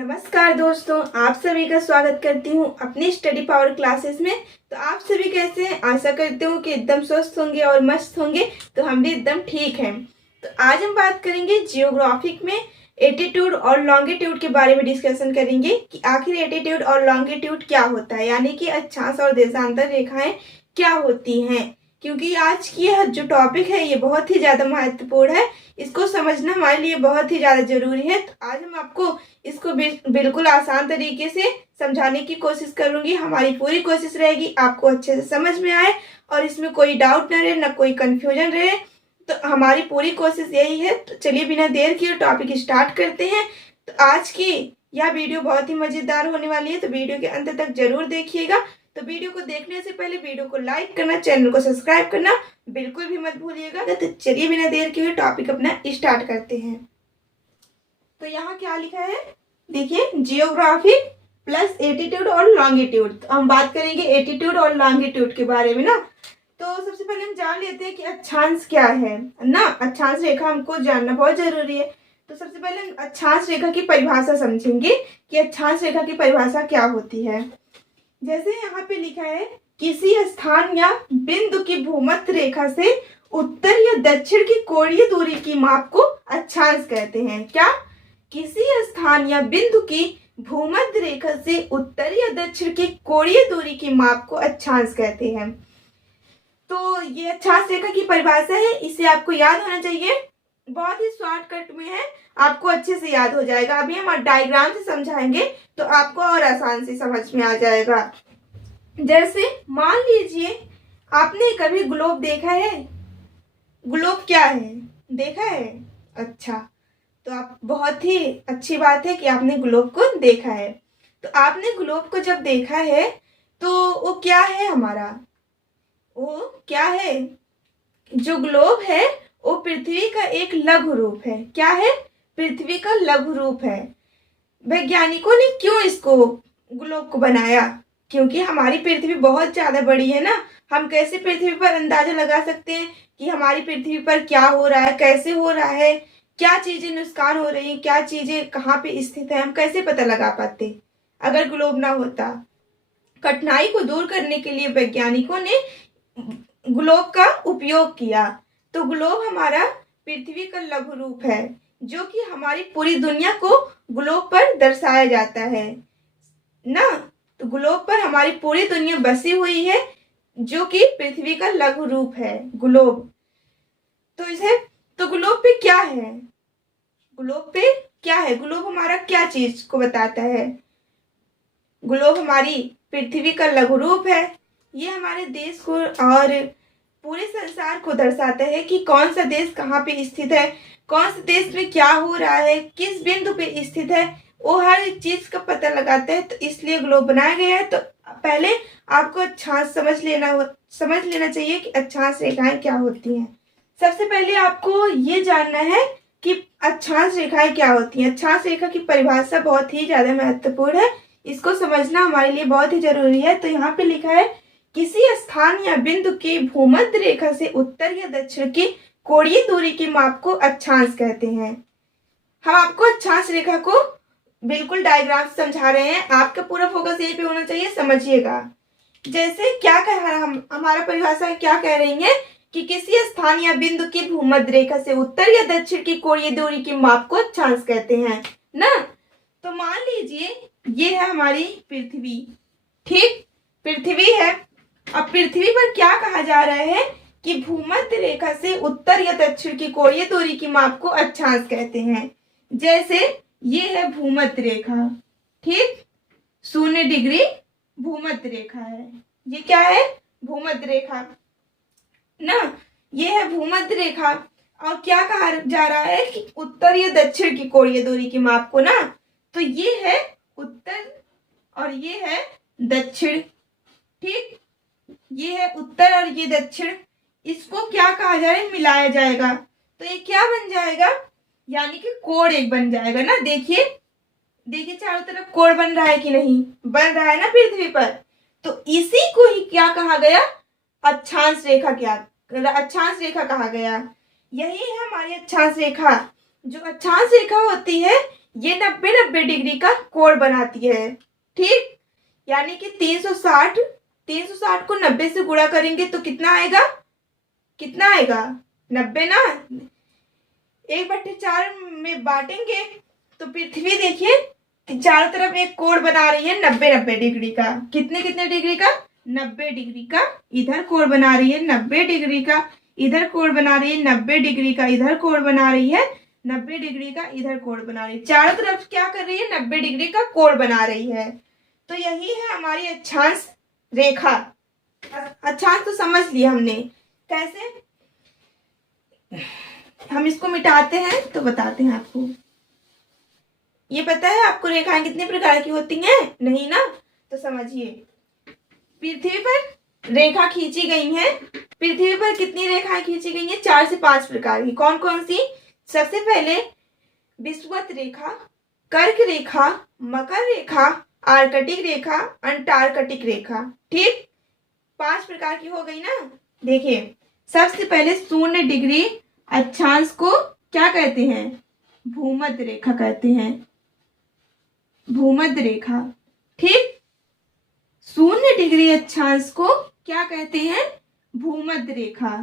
नमस्कार दोस्तों, आप सभी का स्वागत करती हूँ अपनी स्टडी पावर क्लासेस में। तो आप सभी कैसे हैं? आशा करती हूँ कि एकदम स्वस्थ होंगे और मस्त होंगे। तो हम भी एकदम ठीक हैं। तो आज हम बात करेंगे जियोग्राफिक में एटीट्यूड और लॉन्गिट्यूड के बारे में डिस्कशन करेंगे कि आखिर एटीट्यूड और लॉन्गिट्यूड क्या होता है, यानी कि अक्षांश और देशांतर रेखाएं क्या होती हैं। क्योंकि आज की यह जो टॉपिक है ये बहुत ही ज़्यादा महत्वपूर्ण है, इसको समझना हमारे लिए बहुत ही ज़्यादा जरूरी है। तो आज हम आपको इसको बिल्कुल आसान तरीके से समझाने की कोशिश करूंगी। हमारी पूरी कोशिश रहेगी आपको अच्छे से समझ में आए और इसमें कोई डाउट न रहे, न कोई कंफ्यूजन रहे। तो हमारी पूरी कोशिश यही है। तो चलिए बिना देर किए टॉपिक स्टार्ट करते हैं। तो आज की यह वीडियो बहुत ही मज़ेदार होने वाली है, तो वीडियो के अंत तक जरूर देखिएगा। तो वीडियो को देखने से पहले वीडियो को लाइक करना, चैनल को सब्सक्राइब करना बिल्कुल भी मत भूलिएगा। तो चलिए बिना देर किए टॉपिक अपना स्टार्ट करते हैं। तो यहाँ क्या लिखा है, देखिए, जियोग्राफिक प्लस एटीट्यूड और लॉन्गिट्यूड। तो हम बात करेंगे एटीट्यूड और लॉन्गिट्यूड के बारे में ना। तो सबसे पहले हम जान लेते हैं कि अक्षांश क्या है ना। अक्षांश रेखा हमको जानना बहुत जरूरी है। तो सबसे पहले हम अक्षांश रेखा की परिभाषा समझेंगे कि अक्षांश रेखा की परिभाषा क्या होती है। जैसे यहाँ पे लिखा है, किसी स्थान या बिंदु की भूमध्य रेखा से उत्तर या दक्षिण की कोणीय दूरी की माप को अक्षांश कहते हैं। क्या? किसी स्थान या बिंदु की भूमध्य रेखा से उत्तर या दक्षिण की कोणीय दूरी की माप को अक्षांश कहते हैं। तो ये अक्षांश रेखा की परिभाषा है, इसे आपको याद होना चाहिए। बहुत ही शॉर्टकट में है, आपको अच्छे से याद हो जाएगा। अभी हम डायग्राम से समझाएंगे तो आपको और आसान से समझ में आ जाएगा। जैसे मान लीजिए आपने कभी ग्लोब देखा है। ग्लोब क्या है, देखा है? अच्छा, तो आप, बहुत ही अच्छी बात है कि आपने ग्लोब को देखा है। तो आपने ग्लोब को जब देखा है तो वो क्या है हमारा, वो क्या है? जो ग्लोब है वो पृथ्वी का एक लघु रूप है। क्या है? पृथ्वी का लघु रूप है। वैज्ञानिकों ने क्यों इसको, ग्लोब को बनाया? क्योंकि हमारी पृथ्वी बहुत ज्यादा बड़ी है ना। हम कैसे पृथ्वी पर अंदाजा लगा सकते हैं कि हमारी पृथ्वी पर क्या हो रहा है, कैसे हो रहा है, क्या चीजें नुकसान हो रही हैं, क्या चीजें कहाँ पे स्थित है, हम कैसे पता लगा पाते अगर ग्लोब ना होता। कठिनाई को दूर करने के लिए वैज्ञानिकों ने ग्लोब का उपयोग किया। तो ग्लोब हमारा पृथ्वी का लघु रूप है, जो कि हमारी पूरी दुनिया को ग्लोब पर दर्शाया जाता है ना। तो ग्लोब पर हमारी पूरी दुनिया बसी हुई है, जो कि पृथ्वी का लघु रूप है ग्लोब। तो इसे, तो ग्लोब पे क्या है, ग्लोब पे क्या है, ग्लोब हमारा क्या चीज को बताता है? ग्लोब हमारी पृथ्वी का लघु रूप है। ये हमारे देश को और पूरे संसार को दर्शाता है कि कौन सा देश कहाँ पे स्थित है, कौन से देश में क्या हो रहा है, किस बिंदु पे स्थित है, वो हर चीज का पता लगाता है। तो इसलिए ग्लोब बनाया गया है। तो पहले आपको अक्षांश समझ लेना चाहिए कि अक्षांश रेखाएं क्या होती हैं। सबसे पहले आपको ये जानना है कि अक्षांश रेखाएं क्या होती हैं। अक्षांश रेखा की परिभाषा बहुत ही ज्यादा महत्वपूर्ण है, इसको समझना हमारे लिए बहुत ही जरूरी है। तो यहाँ पे लिखा है, किसी स्थान या बिंदु की भूमध्य रेखा से उत्तर या दक्षिण की कोणीय दूरी की माप को अक्षांश कहते हैं। हम आपको अक्षांश रेखा को बिल्कुल डायग्राम से समझा रहे हैं, आपका पूरा फोकस यही पे होना चाहिए, समझिएगा। जैसे क्या कह रहा, हम हमारा परिभाषा क्या कह रही है कि किसी स्थान या बिंदु की भूमध्य रेखा से उत्तर या दक्षिण की कोणीय दूरी की माप को अक्षांश कहते हैं ना। तो मान लीजिए ये है हमारी पृथ्वी, ठीक, पृथ्वी है। अब पृथ्वी पर क्या कहा जा रहा है कि भूमध्य रेखा से उत्तर या दक्षिण की कोणीय दूरी की माप को अक्षांश कहते हैं। जैसे ये है भूमध्य रेखा, ठीक, 0 डिग्री भूमध्य रेखा है। ये क्या है? भूमध्य रेखा ना, ये है भूमध्य रेखा। और क्या कहा जा रहा है कि उत्तर या दक्षिण की कोणीय दूरी की माप को ना, तो ये है उत्तर और ये है दक्षिण, ठीक, ये है उत्तर और ये दक्षिण। इसको क्या कहा जा रहा है? मिलाया जाएगा तो ये क्या बन जाएगा, यानी कि कोण एक बन जाएगा ना। देखिए देखिए चारों तरफ कोण बन रहा है कि नहीं, बन रहा है ना पृथ्वी पर। तो इसी को ही क्या कहा गया? अक्षांश रेखा। क्या अक्षांश रेखा कहा गया? यही है हमारी अक्षांश रेखा। जो अक्षांश रेखा होती है ये 90-90 डिग्री का कोण बनाती है। ठीक, यानी कि 360 को 90 से गुणा करेंगे तो कितना आएगा, 90 ना। 1/4 में बांटेंगे तो पृथ्वी देखिए कि चारों तरफ एक कोण बना रही है 90-90 डिग्री का। कितने डिग्री का, 90 डिग्री का। इधर कोण बना रही है 90 डिग्री का, इधर कोण बना रही है 90 डिग्री का, इधर कोण बना रही है 90 डिग्री का, इधर कोण बना रही है। चारों तरफ क्या कर रही है, 90 डिग्री का कोण बना रही है। तो यही है हमारी अक्षांश रेखा। अक्षांश तो समझ लिया हमने, कैसे हम इसको मिटाते हैं तो बताते हैं आपको। ये पता है आपको रेखाएं कितने प्रकार की होती हैं? नहीं ना, तो समझिए। पृथ्वी पर रेखा खींची गई है। पृथ्वी पर कितनी रेखाएं खींची गई हैं? 4 से 5 प्रकार की। कौन कौन सी? सबसे पहले विषुवत रेखा, कर्क रेखा, मकर रेखा, आर्कटिक रेखा, अंटार्कटिक रेखा। ठीक, 5 प्रकार की हो गई ना। देखिए, सबसे पहले 0 डिग्री अक्षांश को क्या कहते हैं? भूमध्य रेखा कहते हैं, भूमध्य रेखा। ठीक, 0 डिग्री अक्षांश को क्या कहते हैं? भूमध्य रेखा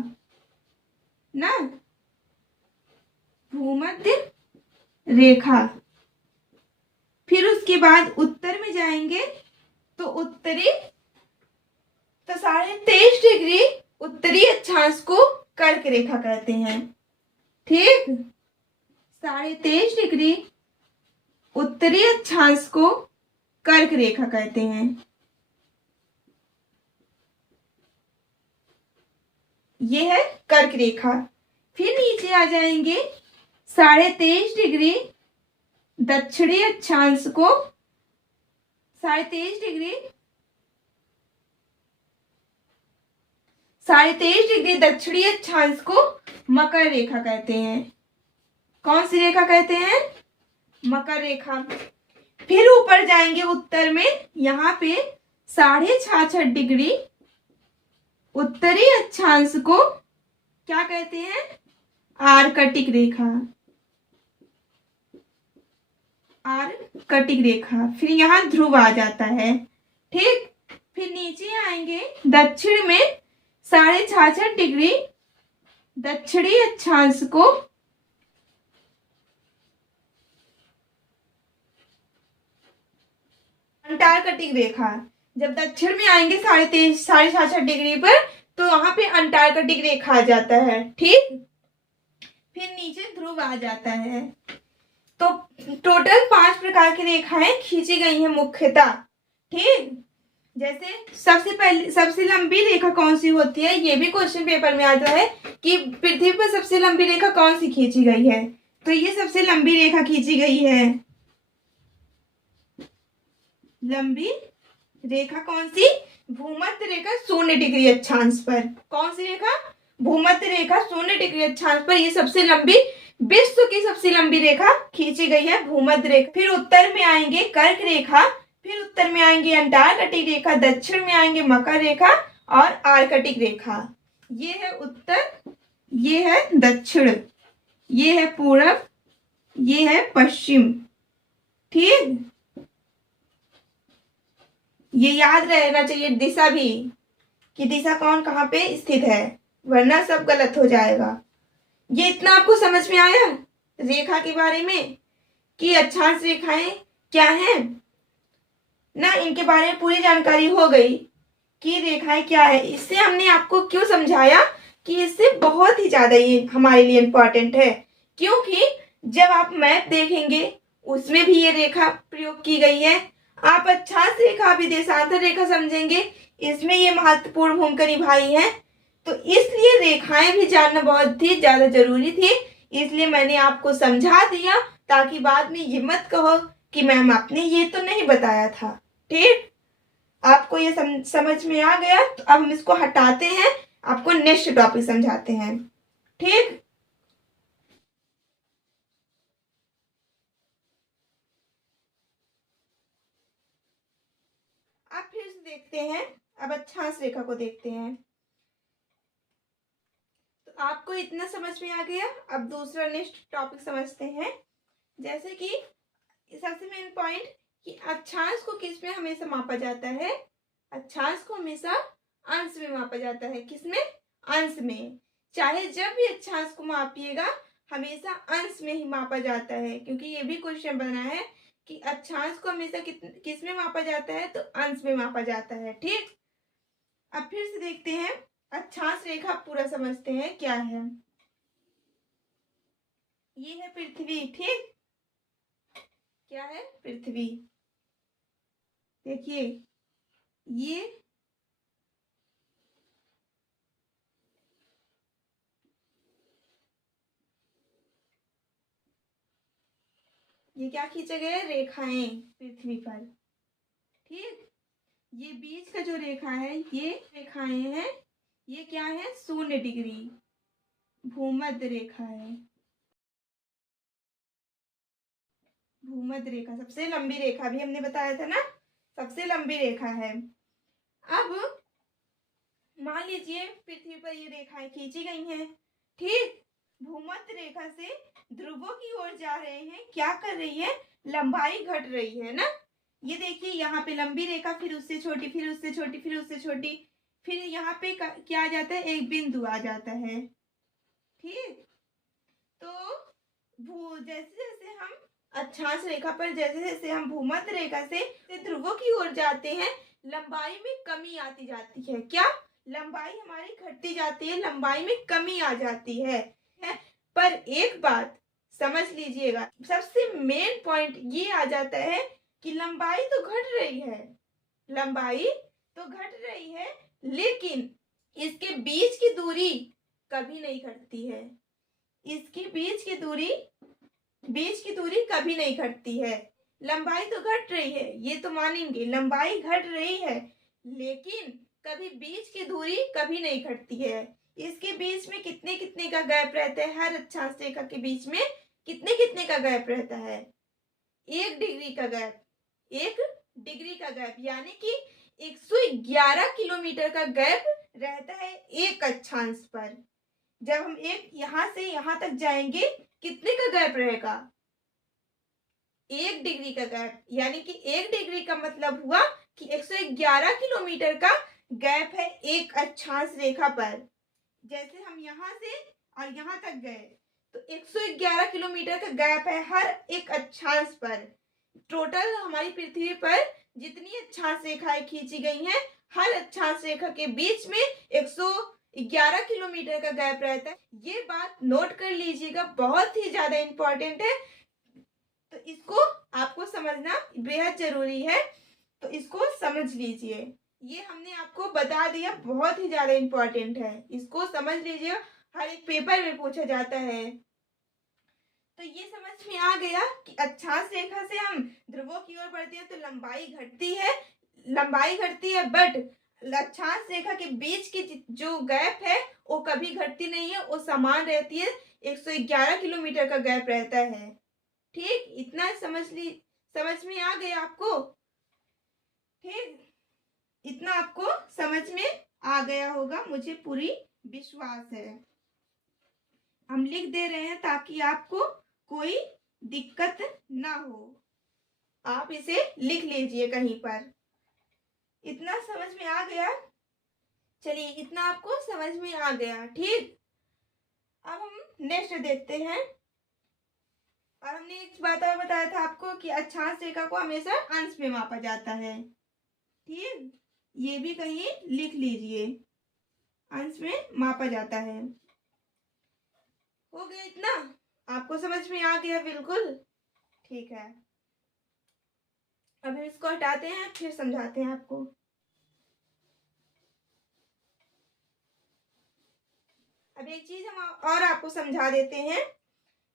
ना, भूमध्य रेखा। फिर उसके बाद उत्तर में जाएंगे तो उत्तरी, तो 23.5 डिग्री उत्तरी अक्षांश को कर्क रेखा कहते हैं। ठीक, 23.5 डिग्री उत्तरी अक्षांश को कर्क रेखा कहते हैं। ये है कर्क रेखा। फिर नीचे आ जाएंगे 23.5 डिग्री दक्षिणी अक्षांश को, 23.5 डिग्री, 23.5 डिग्री दक्षिणी अक्षांश को मकर रेखा कहते हैं। कौन सी रेखा कहते हैं? मकर रेखा। फिर ऊपर जाएंगे उत्तर में, यहाँ पे 66.5 डिग्री उत्तरी अक्षांश को क्या कहते हैं? आर्कटिक रेखा, आर्कटिक रेखा। फिर यहाँ ध्रुव आ जाता है। ठीक, फिर नीचे आएंगे दक्षिण में 66.5 डिग्री दक्षिणी अक्षांश को अंटार्कटिक रेखा। जब दक्षिण में आएंगे 66.5 डिग्री पर तो वहां पे अंटार्कटिक रेखा आ जाता है। ठीक, फिर नीचे ध्रुव आ जाता है। तो टोटल 5 प्रकार की रेखाएं खींची गई हैं मुख्यतः। ठीक, जैसे सबसे लंबी रेखा कौन सी होती है, ये भी क्वेश्चन पेपर में आता है कि पृथ्वी पर सबसे लंबी रेखा कौन सी खींची गई है। तो ये सबसे लंबी रेखा खींची गई है। लंबी रेखा कौन सी? भूमध्य रेखा 0 डिग्री अक्षांश पर। कौन सी रेखा? भूमध्य रेखा 0 डिग्री अक्षांश पर। ये सबसे लंबी, विश्व की सबसे लंबी रेखा खींची गई है, भूमध्य रेखा। फिर उत्तर में आएंगे कर्क रेखा, फिर उत्तर में आएंगे अंटार्कटिक रेखा, दक्षिण में आएंगे मकर रेखा और आर्कटिक रेखा। ये है उत्तर, ये है दक्षिण, ये है पूरब, ये है पश्चिम। ठीक, ये याद रहना चाहिए दिशा भी, कि दिशा कौन कहाँ पे स्थित है, वरना सब गलत हो जाएगा। ये इतना आपको समझ में आया रेखा के बारे में कि अक्षांश रेखाएं क्या हैं ना, इनके बारे में पूरी जानकारी हो गई कि रेखाएं क्या है। इससे हमने आपको क्यों समझाया कि इससे बहुत ही ज्यादा ये हमारे लिए इम्पोर्टेंट है, क्योंकि जब आप मैप देखेंगे उसमें भी ये रेखा प्रयोग की गई है। आप अक्षांश रेखा, विदेशांतर रेखा समझेंगे, इसमें ये महत्वपूर्ण भूमिका निभाई है। तो इसलिए रेखाएं भी जानना बहुत ही ज्यादा जरूरी थी। इसलिए मैंने आपको समझा दिया ताकि बाद में ये मत कहो कि मैम आपने ये तो नहीं बताया था। ठीक, आपको ये समझ में आ गया। तो अब हम इसको हटाते हैं, आपको नेक्स्ट टॉपिक समझाते हैं। ठीक, अब फिर से देखते हैं, अब अक्षांश रेखा को देखते हैं। तो आपको इतना समझ में आ गया। अब दूसरा नेक्स्ट टॉपिक समझते हैं, जैसे कि सबसे मेन पॉइंट कि अक्षांश को किस में हमेशा मापा जाता है? अक्षांश को हमेशा अंश में मापा जाता है। किसमें? अंश में। चाहे जब भी अक्षांश को मापिएगा हमेशा अंश में ही मापा जाता है, क्योंकि ये भी क्वेश्चन बना है कि अक्षांश को हमेशा किस में मापा जाता है? तो अंश में मापा जाता है। ठीक, अब फिर से देखते हैं, अक्षांश रेखा पूरा समझते हैं क्या है। ये है पृथ्वी। ठीक, क्या है? पृथ्वी। देखिए ये क्या खींचे गए? रेखाएं पृथ्वी पर। ठीक, ये बीच का जो रेखा है ये रेखाएं हैं, ये क्या है? 0 डिग्री भूमध्य रेखा है। भूमध्य रेखा सबसे लंबी रेखा, भी हमने बताया था ना, सबसे लंबी रेखा है। अब मान लीजिए पृथ्वी पर ये रेखाएं खींची गई हैं। ठीक, भूमध्य रेखा से ध्रुवों की ओर जा रहे हैं। क्या कर रही है? लंबाई घट रही है ना। ये देखिए यहाँ पे लंबी रेखा, फिर उससे छोटी, फिर उससे छोटी, फिर उससे छोटी, फिर यहाँ पे क्या आ जाता है? एक बिंदु आ जाता है। ठीक, तो जैसे जैसे हम अक्षांश रेखा पर जैसे जैसे हम भूमध्य रेखा से ध्रुवों की ओर जाते हैं लंबाई में कमी आती जाती है। क्या? लंबाई हमारी घटती जाती है, लंबाई में कमी आ जाती है। पर एक बात समझ लीजिएगा, सबसे मेन पॉइंट ये आ जाता है कि लंबाई तो घट रही है, लंबाई तो घट रही है, लेकिन इसके बीच की दूरी कभी नहीं घटती है। इसकी बीच की दूरी कभी नहीं घटती है। लंबाई तो घट रही है, ये तो मानेंगे, लंबाई घट रही है, लेकिन कभी बीच की दूरी कभी नहीं घटती है। इसके बीच में कितने कितने का गैप रहता है? हर अक्षांश रेखा के बीच में कितने कितने का गैप रहता है? 1 डिग्री का गैप। 1 डिग्री का गैप यानी कि 111 किलोमीटर का गैप रहता है एक अक्षांश पर। जब हम एक यहां से यहां तक जाएंगे कितने का गैप रहेगा? 1 डिग्री का गैप, यानी कि 1 डिग्री का मतलब हुआ कि 111 किलोमीटर का गैप है एक अक्षांश रेखा पर। जैसे हम यहां से और यहां तक गए तो 111 किलोमीटर का गैप है हर एक अक्षांश पर। टोटल हमारी पृथ्वी पर जितनी अक्षांश रेखाएं खींची गई हैं, हर अक्षांश रेखा के बीच में 111 किलोमीटर का गैप रहता है। ये बात नोट कर लीजिएगा, बहुत ही ज्यादा इंपॉर्टेंट है, तो इसको आपको समझना बेहद जरूरी है, तो इसको समझ लीजिए। ये हमने आपको बता दिया, बहुत ही ज्यादा इंपॉर्टेंट है, इसको समझ लीजिए, हर एक पेपर में पूछा जाता है। तो ये समझ में आ गया कि अक्षांश रेखा से हम ध्रुवों की ओर बढ़ते हैं तो लंबाई घटती है, बट अक्षांश रेखा के बीच की जो गैप है वो कभी घटती नहीं है, वो समान रहती है, 111 किलोमीटर का गैप रहता है। ठीक, इतना समझ में आ गया आपको? ठीक, इतना आपको समझ में आ गया होगा, मुझे पूरी विश्वास है। हम लिख दे रहे हैं ताकि आपको कोई दिक्कत ना हो, आप इसे लिख लीजिए कहीं पर। इतना समझ में आ गया? चलिए, इतना आपको समझ में आ गया। ठीक, अब हम नेक्स्ट देखते हैं। और हमने एक बात और बताया था आपको कि अक्षांश रेखा को हमेशा अंश में मापा जाता है। ठीक, ये भी कहीं लिख लीजिए, अंश में मापा जाता है। हो गया इतना? आपको समझ में आ गया? बिल्कुल ठीक है। अब इसको हटाते हैं, फिर समझाते हैं आपको। अब एक चीज हम और आपको समझा देते हैं।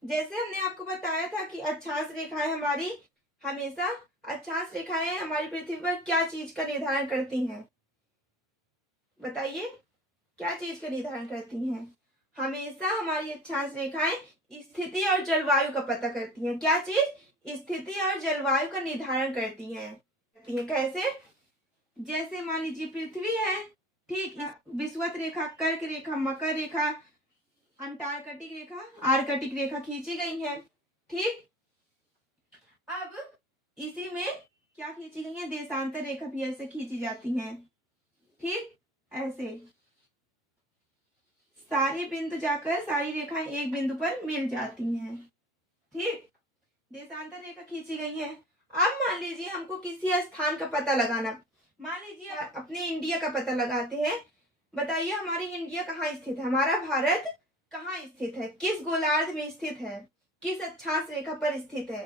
जैसे हमने आपको बताया था कि अक्षांश रेखाएं हमारी हमेशा अक्षांश रेखाएं हमारी पृथ्वी पर क्या चीज का निर्धारण करती हैं? बताइए, क्या चीज का निर्धारण करती हैं? हमेशा हमारी अक्षांश रेखाएं स्थिति और जलवायु का पता करती हैं। क्या चीज? स्थिति और जलवायु का निर्धारण करती हैं। कैसे? जैसे मान लीजिए पृथ्वी है, ठीक, विषुवत रेखा, कर्क रेखा, मकर रेखा, अंटार्कटिक रेखा, आर्कटिक रेखा खींची गई है। ठीक, अब इसी में क्या खींची गई है, देशांतर रेखा भी ऐसे खींची जाती हैं। ठीक, ऐसे सारे बिंदु जाकर सारी रेखाएं एक बिंदु पर मिल जाती हैं। ठीक, देशांतर रेखा खींची गई है। अब मान लीजिए हमको किसी स्थान का पता लगाना, मान लीजिए अपने इंडिया का पता लगाते हैं। बताइए हमारी इंडिया कहाँ स्थित है, हमारा भारत कहाँ स्थित है, किस गोलार्ध में स्थित है, किस अक्षांश रेखा पर स्थित है।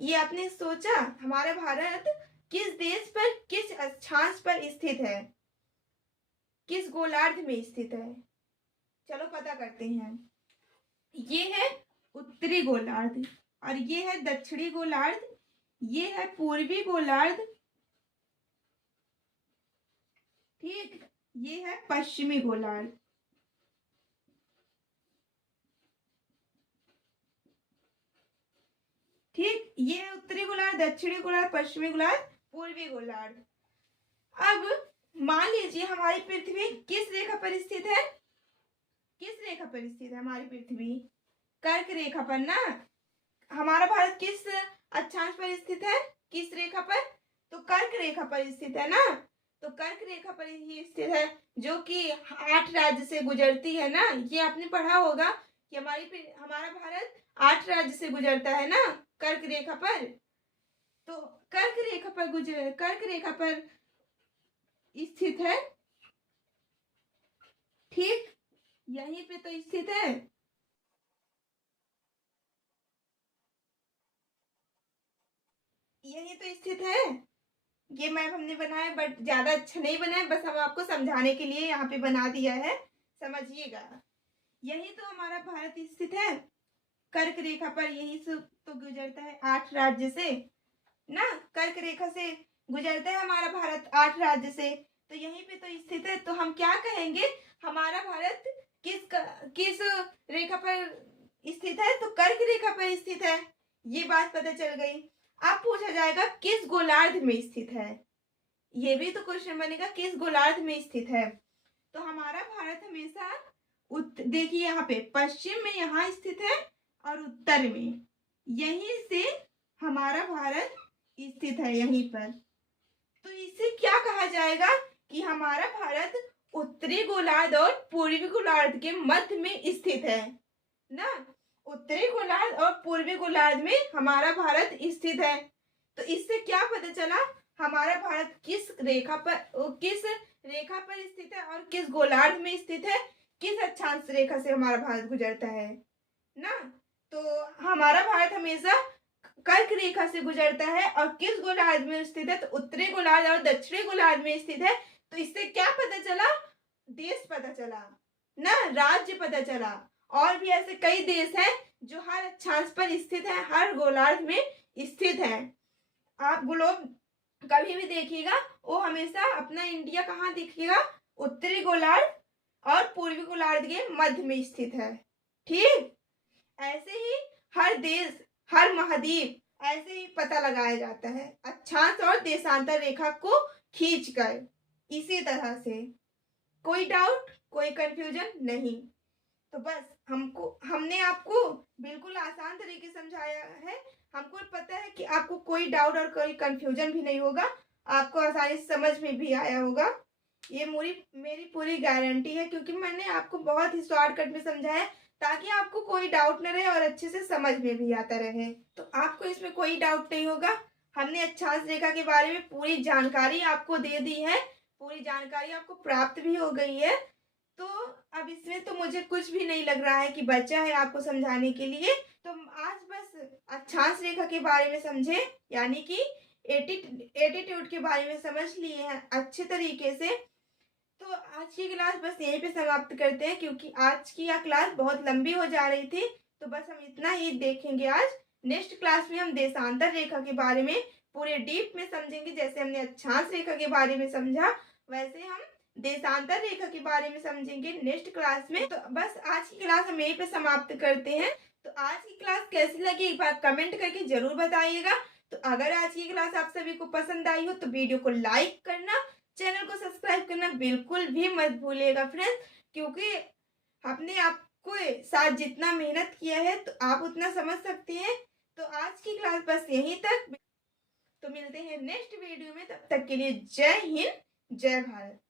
ये आपने सोचा हमारा भारत किस देश पर किस अक्षांश पर स्थित है, किस गोलार्ध में स्थित है। चलो पता करते हैं। ये है उत्तरी गोलार्ध और ये है दक्षिणी गोलार्ध, ये है पूर्वी गोलार्ध, ठीक, ये है पश्चिमी गोलार्ध। ठीक, ये है उत्तरी गोलार्ध, दक्षिणी गोलार्ध, पश्चिमी गोलार्ध, पूर्वी गोलार्ध। अब मान लीजिए हमारी पृथ्वी किस रेखा पर स्थित है, किस रेखा पर स्थित है हमारी पृथ्वी, कर्क रेखा पर ना। हमारा भारत किस अक्षांश पर स्थित है, किस रेखा पर, तो कर्क रेखा पर स्थित है ना। तो कर्क रेखा पर ही स्थित है, जो कि 8 राज्य से गुजरती है ना। ये आपने पढ़ा होगा कि हमारा भारत 8 राज्य से गुजरता है ना कर्क रेखा पर। तो कर्क रेखा पर स्थित है। ठीक, यहीं पे तो स्थित है। यही तो स्थित है। ये मैप हमने बनाया बट ज्यादा अच्छा नहीं बनाया, बस हम आपको समझाने के लिए यहाँ पे बना दिया है, समझिएगा। यही तो हमारा भारत स्थित है, कर्क रेखा पर। यही से तो गुजरता है 8 राज्य से ना, कर्क रेखा से गुजरता है हमारा भारत 8 राज्य से। तो यहीं पे तो स्थित है। तो हम क्या कहेंगे, हमारा भारत किस रेखा पर स्थित है, तो कर्क रेखा पर स्थित है। ये बात पता चल गई। अब पूछा जाएगा किस गोलार्ध में स्थित है, ये भी तो क्वेश्चन बनेगा, किस गोलार्ध में स्थित है। तो हमारा भारत हमेशा देखिए यहाँ पे पश्चिम में यहाँ स्थित है और उत्तर में, यहीं से हमारा भारत स्थित है यहीं पर। तो इसे क्या कहा जाएगा कि हमारा भारत उत्तरी गोलार्ध और पूर्वी गोलार्ध के मध्य में स्थित है ना। उत्तरी गोलार्ध और पूर्वी गोलार्ध में हमारा भारत स्थित है। तो इससे क्या पता चला, हमारा भारत किस रेखा पर स्थित है और किस गोलार्ध में स्थित है, किस अक्षांश रेखा से हमारा भारत गुजरता है ना। तो हमारा भारत हमेशा कर्क रेखा से गुजरता है और किस गोलार्ध में स्थित है, तो उत्तरी गोलार्ध और दक्षिणी गोलार्ध में स्थित है। तो इससे क्या पता चला, देश पता चला ना, राज्य पता चला। और भी ऐसे कई देश हैं जो हर अक्षांश पर स्थित है, हर गोलार्ध में स्थित है। आप ग्लोब कभी भी देखिएगा, वो हमेशा अपना इंडिया कहाँ दिखेगा, उत्तरी गोलार्ध और पूर्वी गोलार्ध के मध्य में स्थित है। ठीक, ऐसे ही हर देश, हर महाद्वीप ऐसे ही पता लगाया जाता है, अक्षांश और देशांतर रेखा को खींचकर। इसी तरह से कोई डाउट, कोई कंफ्यूजन नहीं। तो बस हमने आपको बिल्कुल आसान तरीके समझाया है। हमको पता है कि आपको कोई डाउट और कोई कंफ्यूजन भी नहीं होगा, आपको आसानी से समझ में भी आया होगा। ये मेरी पूरी गारंटी है, क्योंकि मैंने आपको बहुत ही शॉर्टकट में समझाया ताकि आपको कोई डाउट न रहे और अच्छे से समझ में भी आता रहे। तो आपको इसमें कोई डाउट नहीं होगा। हमने अक्षांश रेखा के बारे में पूरी जानकारी आपको दे दी है, पूरी जानकारी आपको प्राप्त भी हो गई है। तो अब इसमें तो मुझे कुछ भी नहीं लग रहा है कि बचा है आपको समझाने के लिए। तो आज बस अक्षांश रेखा के बारे में समझे, यानी कि एटीट्यूड के बारे में समझ लिए हैं अच्छे तरीके से। तो आज की क्लास बस यहीं पे समाप्त करते हैं, क्योंकि आज की यह क्लास बहुत लंबी हो जा रही थी। तो बस हम इतना ही देखेंगे आज। नेक्स्ट क्लास में हम देशांतर रेखा के बारे में पूरे डीप में समझेंगे। जैसे हमने अक्षांश रेखा के बारे में समझा, वैसे हम देशांतर रेखा के बारे में समझेंगे नेक्स्ट क्लास में। तो बस आज की क्लास हम यहीं पे समाप्त करते हैं। तो आज की क्लास कैसी लगी एक बार कमेंट करके जरूर बताइएगा। तो अगर आज की क्लास आप सभी को पसंद आई हो तो वीडियो को लाइक करना, चैनल को सब्सक्राइब करना बिल्कुल भी मत भूलिएगा फ्रेंड्स, क्योंकि अपने आपको साथ जितना मेहनत किया है तो आप उतना समझ सकते हैं तो आज की क्लास बस यहीं तक। तो मिलते हैं नेक्स्ट वीडियो में, तब तक के लिए जय हिंद जय भारत।